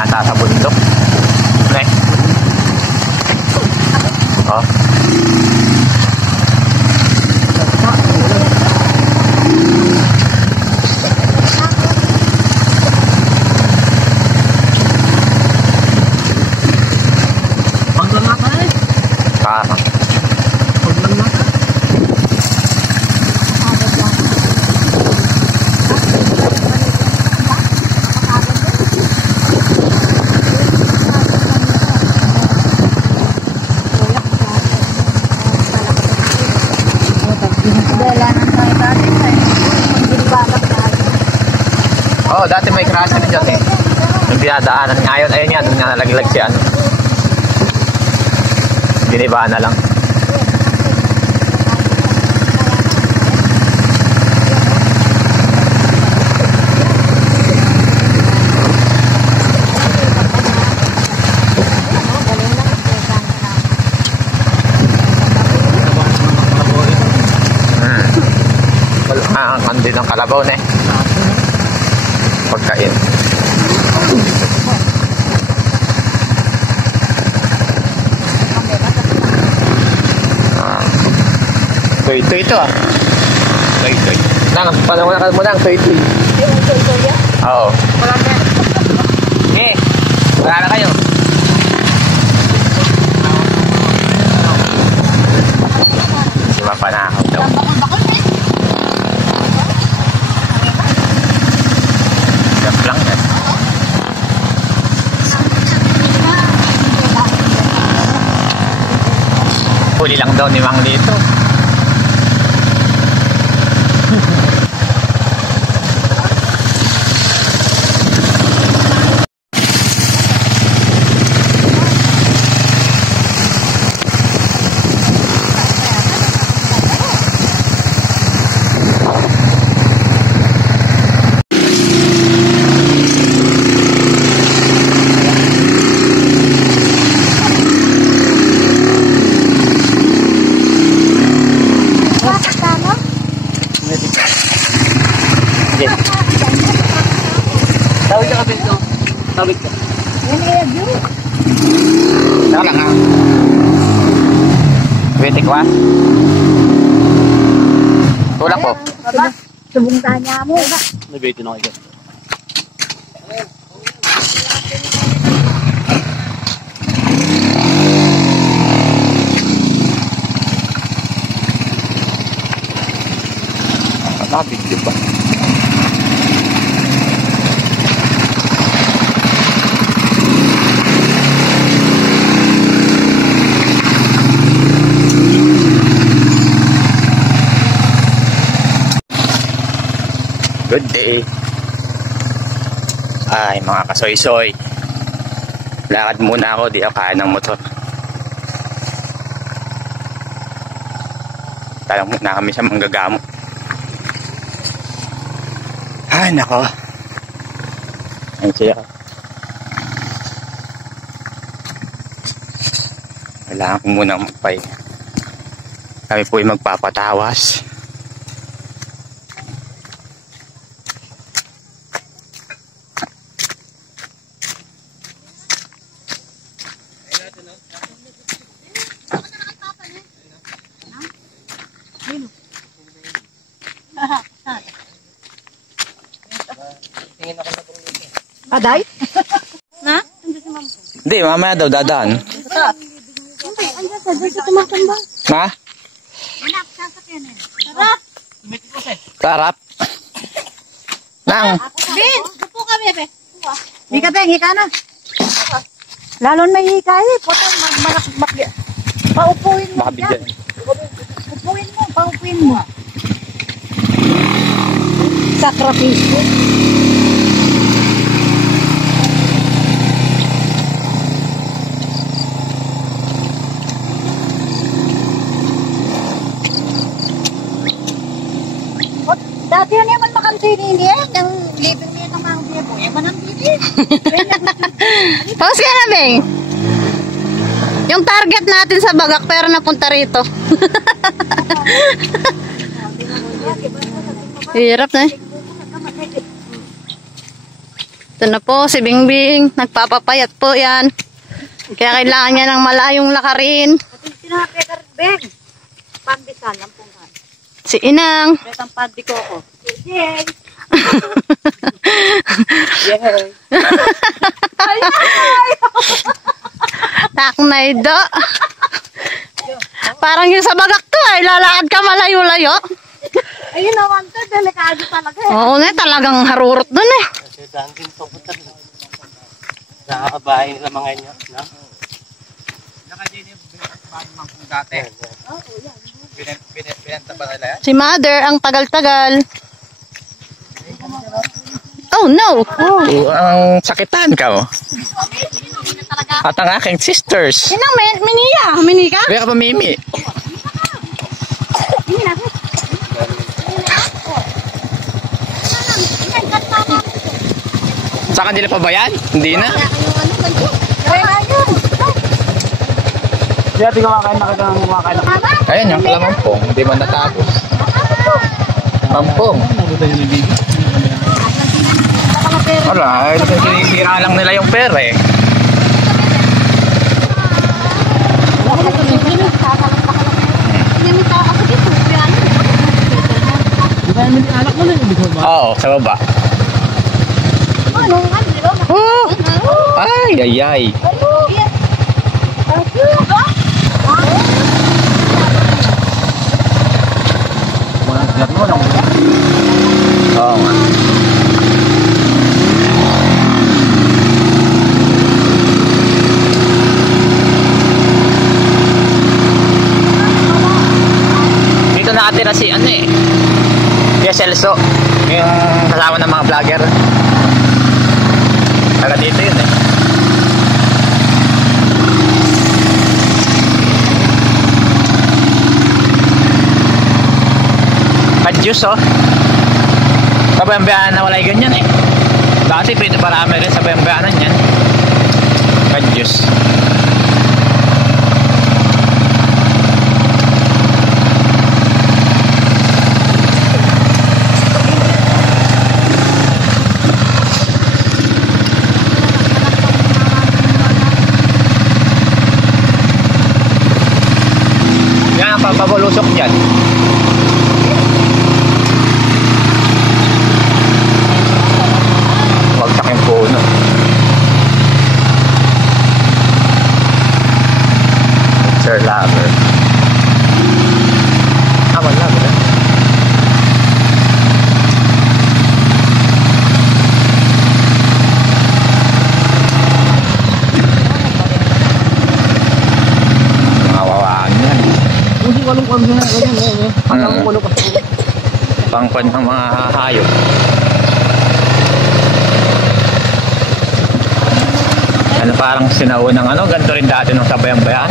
yata sa bundok. Okay. Oh. Oh, dati may crash na dyan eh. Yung dinadaanan niya. Ayun nga, doon nga nalaglag siya. Binibaan na lang. Ang din ng kalabaw na eh. Pagkain. Toy ito ah. Toy. Nang, panahon mo lang, toy. Oo. Wala na. Eh, wala na kayo. Di ba panahon daw? Lang yan. Huli lang daw ni Mang dito. Tawag ka ba ito? Tawag ka. Yan ay adyo. Saka lang ha. Waiting ko ha. Tulak po. Subong tanya mo. Nabaitin ako ikaw. Nakabigyo pa. Good day. Ay mga kasoy-soy, lakad muna ako, di ako kaya ng motor. Talang muna kami sa Manggagamo. Ay nako, ayun siya. Kailangan ko muna magpay. Kami po ay magpapatawas. Aday? Na? Hindi, mamaya daw dadaan. Andiyan sa dito tumakanda. Na? Anak, sasakyan eh. Sarap! Karap. Nang. Bin, gupo kami, be. Hika, be, hika na. Lalon may hika eh. Potong magmalakbak. Paupuin mo dyan. Paupuin mo. Sakripisyo. Dati yun naman makantini niya. Yung living niya ng mga biya mo. Yung manantini. Pause ka na, Beng. Yung target natin sa Bagak pero napunta rito. Hirap na eh. Ito na po si Bingbing. Nagpapapayat po yan. Kaya kailangan niya ng malayong lakarin. Sinapekar, Beng. Pandesal lang po nga. Si Inang. Betang pandi ko ako. Yay! Yay! Taknaydo. Parang yung sa bagak to ay lalakad ka malayo-layo. Ayun naman to, delikado talaga. Oo na, talagang harurot dun eh. Kasi daan din to putar. Nakakabahay nila mga inyo. No? Nakadyan yung bahay mangkong dati. Binenta ba nila yan? Si Mother ang tagal-tagal. Oh no! Ang sakitan ka oh. At ang aking sisters. Inang, miniya. Mini ka? Kaya ka pa Mimi. Sa kanila pa ba yan? Hindi na. Kaya tingnan kumakain na kita ng kumakain na. Ayan yung kalamampong. Hindi man natapos. Mampong. Wala. Sinisira lang nila yung pera eh. Oo, sa baba. Oh! Ay, ay, ay. Oo nga. Dito nakatira si ano eh. Kuya Celso. Yung kasama ng mga vlogger. Taga dito yun eh. Kadyus oh. Sa bayambayanan na walay ganyan eh. Dati pwede parami rin sa bayambayanan yan. Kadyus. Yan ang papabulusok dyan. Wagsak yung puno. Sir Lover. Wala ba? Mawawaan yan. Pangkwan ng mga hayop. Ano parang sinaunang ano, ganito rin dati nung sa bayang-bayan.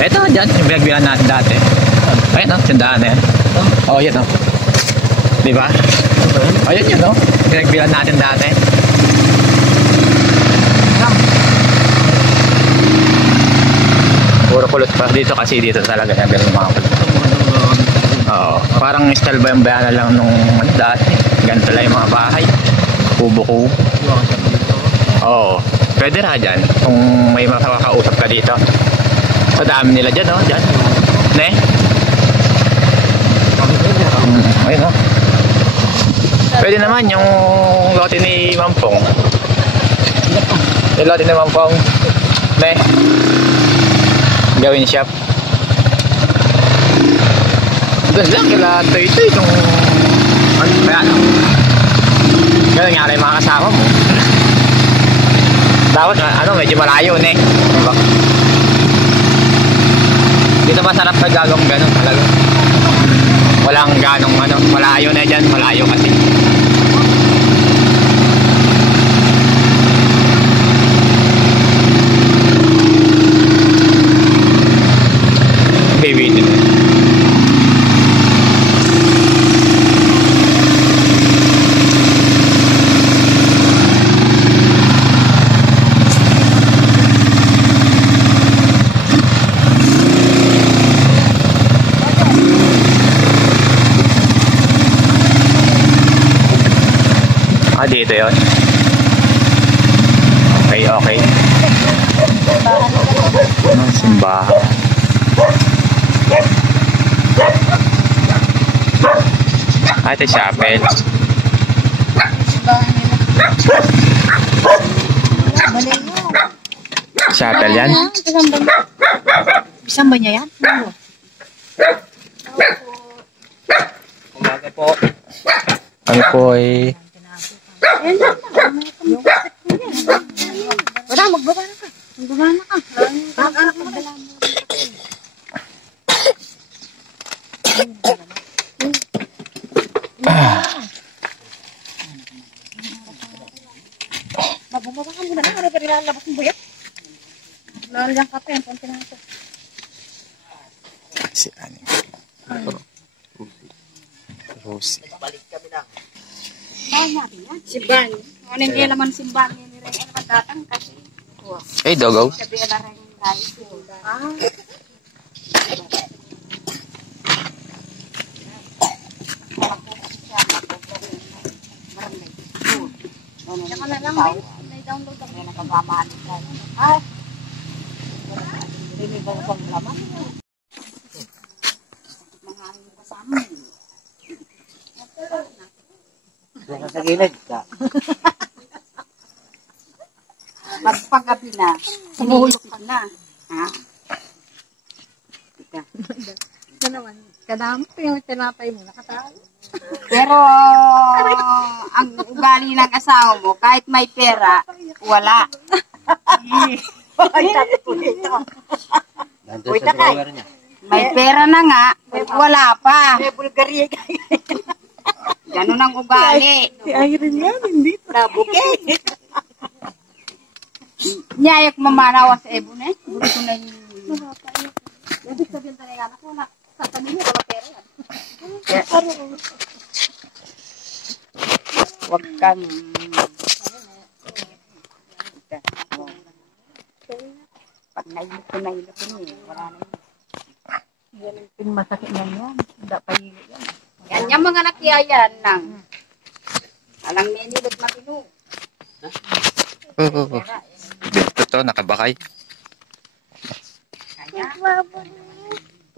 Ito dyan, yung binagbilan natin dati. Ayun o, sandaan na yan. Oo, yan o. Diba? Ayun yun o, binagbilan natin dati. Puro kulot pa dito kasi dito talaga yung ganun mga kulot. Oo, parang style bayang-bayan na lang nung ano, dati. Ganito lang yung mga bahay. Kubo-kubo. Oo, pwede na dyan kung may makakausap ka dito. Sa dami nila dyan, oh, dyan. Ne? Ayun, oh. Pwede naman yung lote ni Mampong. Yung lote ni Mampong. Ne? Gawin shop. Doon lang, kila Toy-Toy itong ano, kaya ano. Ganun nga rin mga kasama mo. Dapat, ano, medyo malayo, ne? Diba? Dito masarap na gagawin gano'n talaga. Walang ganong ano, malayo na dyan, malayo kasi. Baby din. Ah, dito yun. Okay, okay. Anong simbahan? Ah, ito chapel. Chapel yan? Isang ba niya yan? Umaga po. Kami po ay... Wala, magbaba na ka. Magbaba na ka. Anak mo rin. Magbaba ka muna na. Ano ba nilalabas ng buyat? Lalagyan ka pa yan. Punti na ito. Si Ani. Rose. Simban. Ano yung laman simban? Ano naman datang kasi. Hey, dogo. Sabi na rin guys. Saka na lang din. May download ako. May nakabamali ka. Ay. May ba pang laman? Mga aming kasama. Sa gilid ka. Magpagabi na. Sumuhulog ka na. Ha? Ito naman. Kadami pa yung tinapay mo. Nakatalo. Pero ang ugali ng asawa mo, kahit may pera, wala. Ay, tatapulito. Nandun sa drawer niya. May pera na nga, wala pa. May Bulgaria kayo. Ganun ang ugali. Si Irene yan, hindi. Nabukit. Nyayak mamanawa sa ebon eh. Buli ko na yung... Ibig sabihin talaga anak ko na sa tanin mo, wala pera yan. Huwag kang... Pag nailip ko niya, wala na yun. Yan masakit na yan. Hindi pa hilo yan. Yan yung mga nakiyayan ng... Alang ninilog matino. Dito to, nakabakay. Kaya...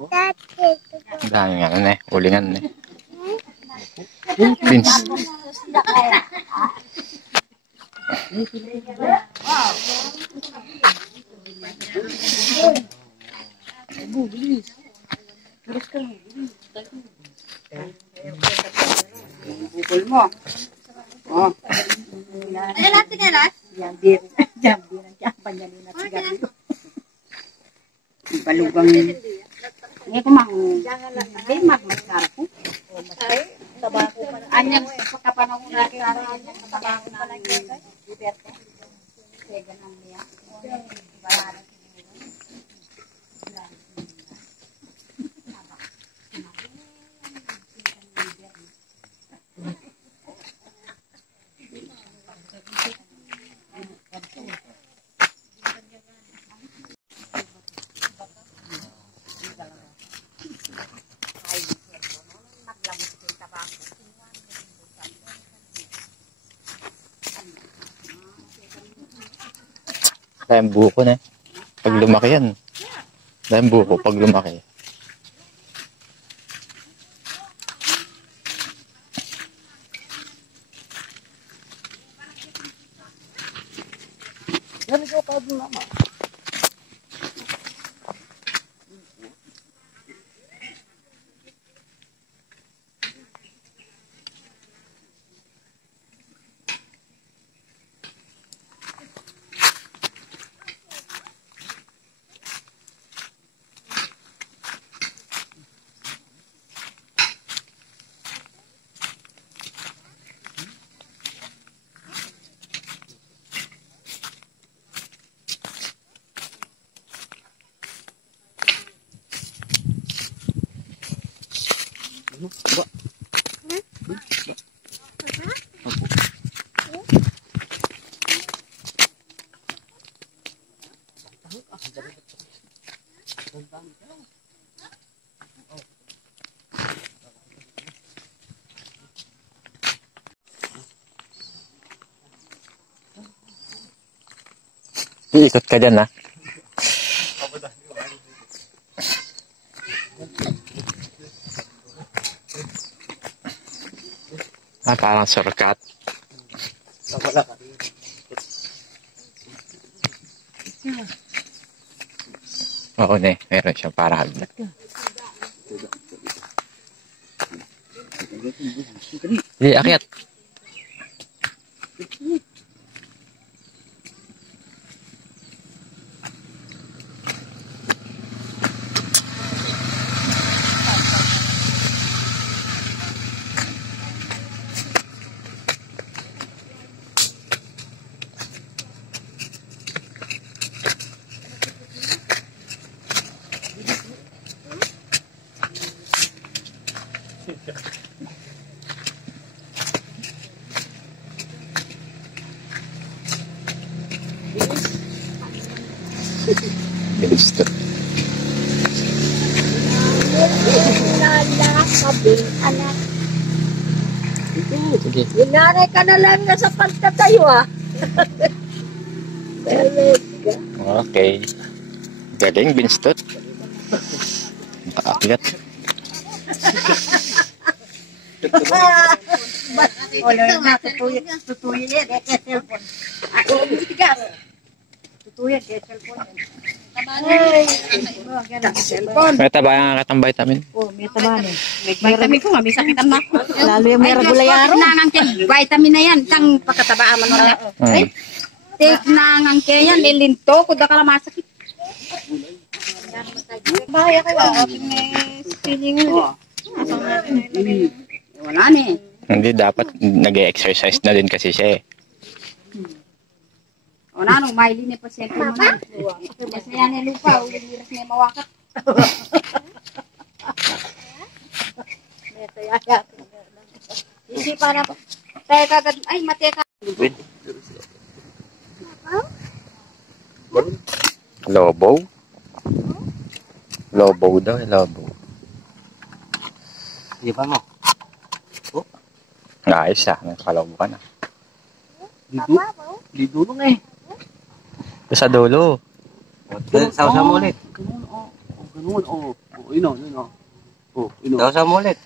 Ang dami nga nun eh. Ulingan eh. Pins. Bukol mo. Oh. Ayan lang, sigaras. Yan, din. Yan, din. Ang panyanin at sigaras. Balugang... Hindi ko hindi magmasara ko. Tabako pa na. Anyang pagkapanahon na anyang tabako na lang yun. Kaya ganun niya. Dahil buko na. Pag lumaki yan. Dahil buko pag lumaki. Iikot ka dyan, ha? Parang shortcut. Oo, ne. Meron siyang para hagdan. Hindi, akyat. Gusto. Anak. Sige. Inanay ka na lang na sa pagtatayo, ah. Talaga. Okay. Galing, Binstot. Makaakyat. Wala na, tutuyin yan. Cellphone. Ako, tigas. Tutuyin, cellphone. Ay, cellphone. May taba ang katang vitamin. Oh, may taba na. Vitamin ko nga, may sakitan na ako. Lalo yung may regulayaro. Vitamin na yan, tang pagkatabaan mo na. Ay, take na ngang kaya yan, lilinto, kuda ka lang masakit. Bahaya kayo, may spinning. Wala ni. Hindi, dapat nag-exercise na din kasi siya eh. O na, nung maili ni pasyente mo na. Kasi yan yung lupa, uliras niya mawakat. May tayaya. Isi para tayo kagad, ay mateka. Lobo? Lobo daw, lobo. Di ba mo? Ayos ah, nakakalobo ka na. Lido lang eh. Ito sa dulo. Sausa mo ulit. Ganun, oh. Ganun, oh. Oh, yun, oh. Yun, oh. Oh, yun, oh. Sausa mo ulit.